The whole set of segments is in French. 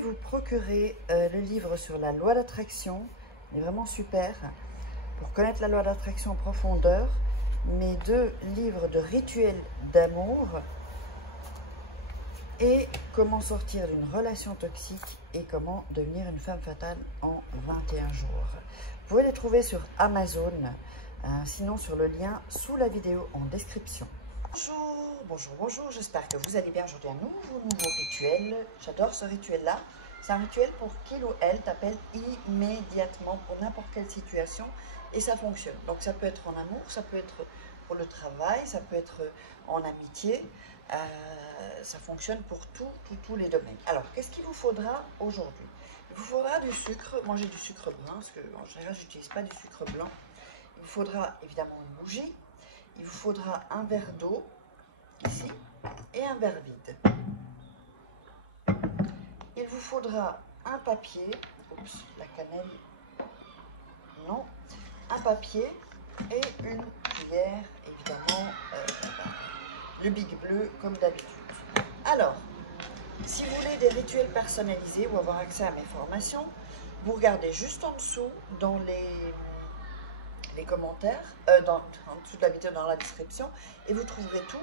vous procurer le livre sur la loi d'attraction. Il est vraiment super pour connaître la loi d'attraction en profondeur. Mes 2 livres de rituels d'amour et comment sortir d'une relation toxique et comment devenir une femme fatale en 21 jours. Vous pouvez les trouver sur Amazon, sinon sur le lien sous la vidéo en description. Bonjour, j'espère que vous allez bien. Aujourd'hui, un nouveau rituel. J'adore ce rituel-là. C'est un rituel pour qu'il ou elle t'appelle immédiatement pour n'importe quelle situation et ça fonctionne. Donc ça peut être en amour, ça peut être pour le travail, ça peut être en amitié. Ça fonctionne pour tous les domaines. Alors, qu'est-ce qu'il vous faudra aujourd'hui? Il vous faudra du sucre. Moi, j'ai du sucre brun parce que en général, je n'utilise pas du sucre blanc. Il vous faudra évidemment une bougie. Il vous faudra un verre d'eau, ici, et un verre vide. Il vous faudra un papier, oups, la cannelle, non, un papier et une cuillère, évidemment, le Big Bleu, comme d'habitude. Alors, si vous voulez des rituels personnalisés ou avoir accès à mes formations, vous regardez juste en dessous dans les commentaires, en dessous de la vidéo dans la description, et vous trouverez tout.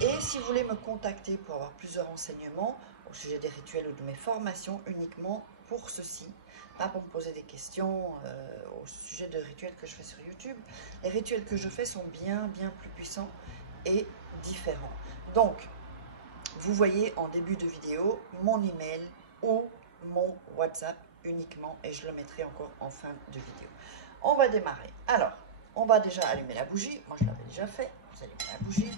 Et si vous voulez me contacter pour avoir plus de renseignements au sujet des rituels ou de mes formations, uniquement pour ceci, pas pour me poser des questions au sujet de rituels que je fais sur YouTube. Les rituels que je fais sont bien plus puissants et différents. Donc, vous voyez en début de vidéo mon email ou mon WhatsApp uniquement, et je le mettrai encore en fin de vidéo. On va démarrer. Alors, on va déjà allumer la bougie. Moi, je l'avais déjà fait. Vous allumez la bougie.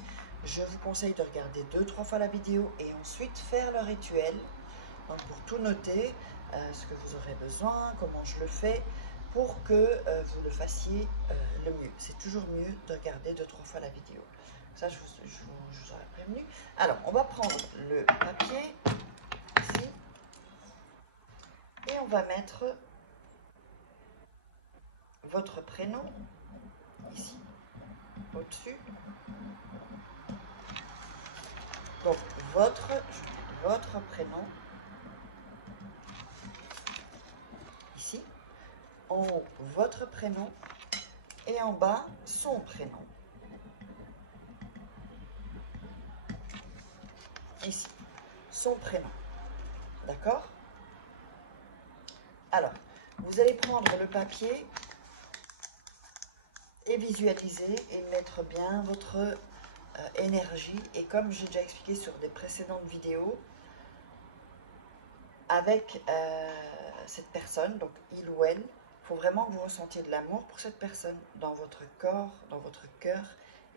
Je vous conseille de regarder 2-3 fois la vidéo et ensuite faire le rituel. Donc, pour tout noter, ce que vous aurez besoin, comment je le fais, pour que vous le fassiez le mieux. C'est toujours mieux de regarder 2-3 fois la vidéo. Ça, je vous aurais prévenu. Alors, on va prendre le papier ici et on va mettre votre prénom ici, au-dessus. Donc, votre prénom ici. En haut, votre prénom. Et en bas, son prénom. Ici, son prénom. D'accord? Alors, vous allez prendre le papier et visualiser et mettre bien votre énergie. Et comme j'ai déjà expliqué sur des précédentes vidéos, avec cette personne, donc il ou elle, il faut vraiment que vous ressentiez de l'amour pour cette personne dans votre corps, dans votre cœur,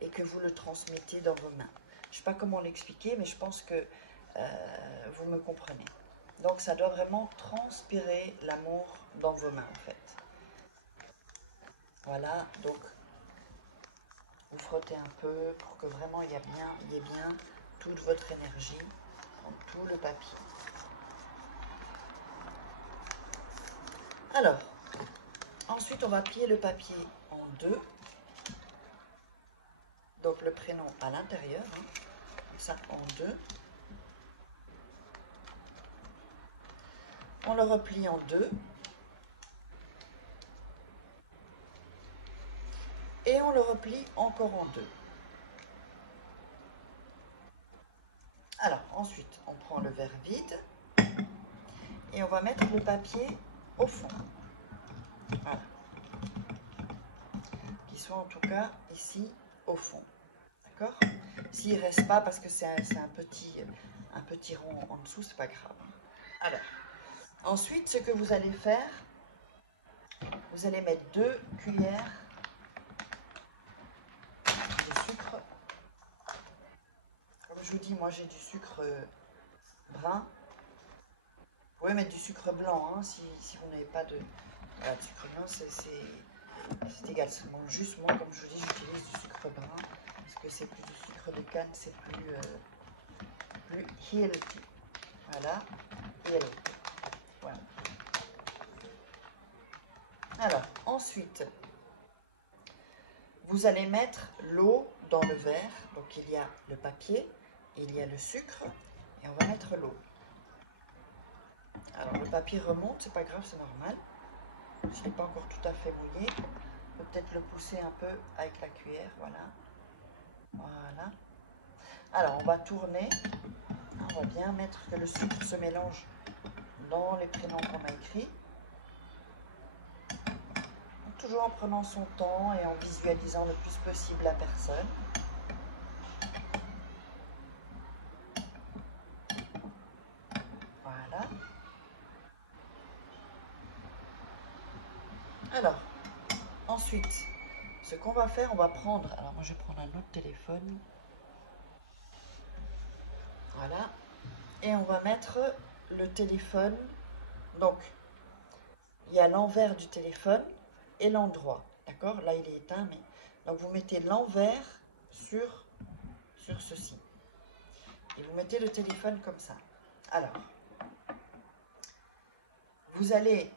et que vous le transmettez dans vos mains. Je ne sais pas comment l'expliquer, mais je pense que vous me comprenez. Donc ça doit vraiment transpirer l'amour dans vos mains en fait. Voilà, donc vous frottez un peu pour que vraiment il y ait bien toute votre énergie dans tout le papier. Alors, ensuite on va plier le papier en 2. Donc le prénom à l'intérieur, comme ça en 2. On le replie en 2. Et on le replie encore en 2. Alors, ensuite, on prend le verre vide et on va mettre le papier au fond. Voilà. Qu'il soit en tout cas ici au fond. D'accord? S'il ne reste pas parce que c'est un petit rond en dessous, c'est pas grave. Alors, ensuite, ce que vous allez faire, vous allez mettre 2 cuillères de sucre. Comme je vous dis, moi j'ai du sucre brun. Vous pouvez mettre du sucre blanc si vous n'avez pas de sucre blanc, c'est égal. Juste moi, comme je vous dis, j'utilise du sucre brun parce que c'est plus du sucre de canne, c'est plus healthy. Voilà, healthy. Voilà. Alors, ensuite, vous allez mettre l'eau dans le verre. Donc, il y a le papier, il y a le sucre et on va mettre l'eau. Alors le papier remonte, c'est pas grave, c'est normal. Je n'est pas encore tout à fait mouillé. On peut peut-être le pousser un peu avec la cuillère, voilà. Voilà. Alors on va tourner. On va bien mettre que le sucre se mélange dans les prénoms qu'on a écrits. Toujours en prenant son temps et en visualisant le plus possible la personne. Voilà. Alors, ensuite, ce qu'on va faire, on va prendre... Alors moi, je vais prendre un autre téléphone. Voilà. Et on va mettre le téléphone. Donc, il y a l'envers du téléphone et l'endroit. D'accord? Là, il est éteint, mais... Donc, vous mettez l'envers sur ceci. Et vous mettez le téléphone comme ça. Alors, vous allez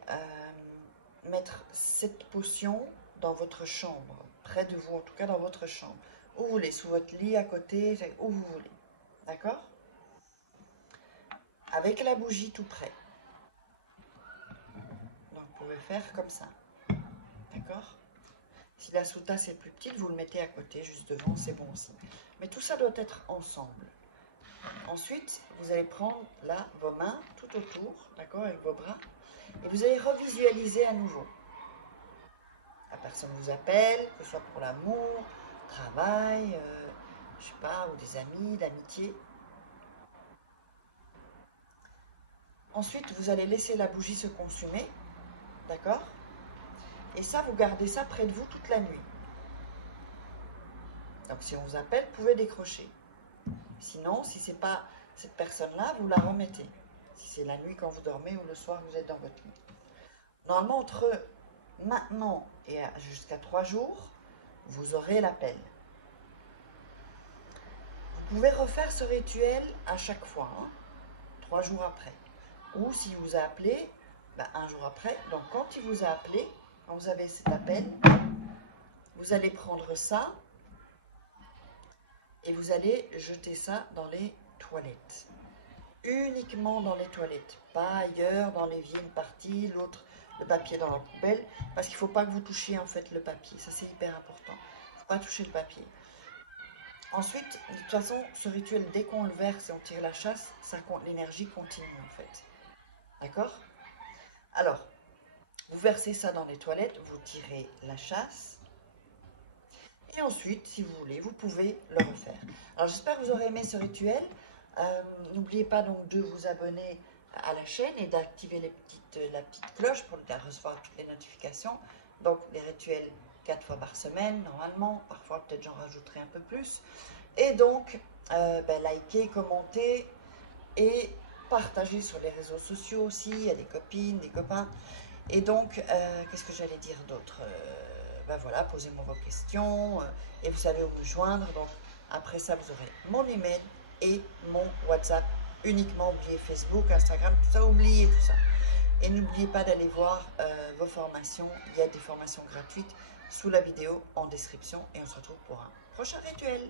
mettre cette potion dans votre chambre, près de vous, en tout cas dans votre chambre. Où vous voulez, sous votre lit, à côté, où vous voulez. D'accord? Avec la bougie tout près. Donc, vous pouvez faire comme ça. D'accord? Si la sous-tasse est plus petite, vous le mettez à côté, juste devant, c'est bon aussi. Mais tout ça doit être ensemble. Ensuite, vous allez prendre là vos mains tout autour, d'accord, avec vos bras, et vous allez revisualiser à nouveau. La personne vous appelle, que ce soit pour l'amour, travail, je sais pas, ou des amis, l'amitié. Ensuite, vous allez laisser la bougie se consumer, d'accord? Et ça, vous gardez ça près de vous toute la nuit. Donc, si on vous appelle, vous pouvez décrocher. Sinon, si ce n'est pas cette personne-là, vous la remettez. Si c'est la nuit quand vous dormez ou le soir, vous êtes dans votre lit. Normalement, entre maintenant et jusqu'à 3 jours, vous aurez l'appel. Vous pouvez refaire ce rituel à chaque fois, 3 jours après. Ou s'il vous a appelé, un jour après. Donc, quand il vous a appelé, quand vous avez cet appel, vous allez prendre ça et vous allez jeter ça dans les toilettes. Uniquement dans les toilettes, pas ailleurs, dans l'évier une partie, l'autre, le papier dans la poubelle, parce qu'il ne faut pas que vous touchiez en fait le papier, ça c'est hyper important, il ne faut pas toucher le papier. Ensuite, de toute façon, ce rituel, dès qu'on le verse et on tire la chasse, l'énergie continue en fait. D'accord? Alors, vous versez ça dans les toilettes, vous tirez la chasse, et ensuite, si vous voulez, vous pouvez le refaire. Alors j'espère que vous aurez aimé ce rituel. N'oubliez pas donc de vous abonner à la chaîne et d'activer la petite cloche pour recevoir toutes les notifications. Donc les rituels 4 fois par semaine normalement, parfois peut-être j'en rajouterai un peu plus. Et donc likez, commentez et partagez sur les réseaux sociaux aussi, à des copines, des copains. Et donc qu'est-ce que j'allais dire d'autre? Voilà, posez-moi vos questions et vous savez où me joindre. Donc après ça, vous aurez mon email et mon WhatsApp. Uniquement, oubliez Facebook, Instagram, tout ça, oubliez tout ça. Et n'oubliez pas d'aller voir vos formations. Il y a des formations gratuites sous la vidéo en description. Et on se retrouve pour un prochain rituel.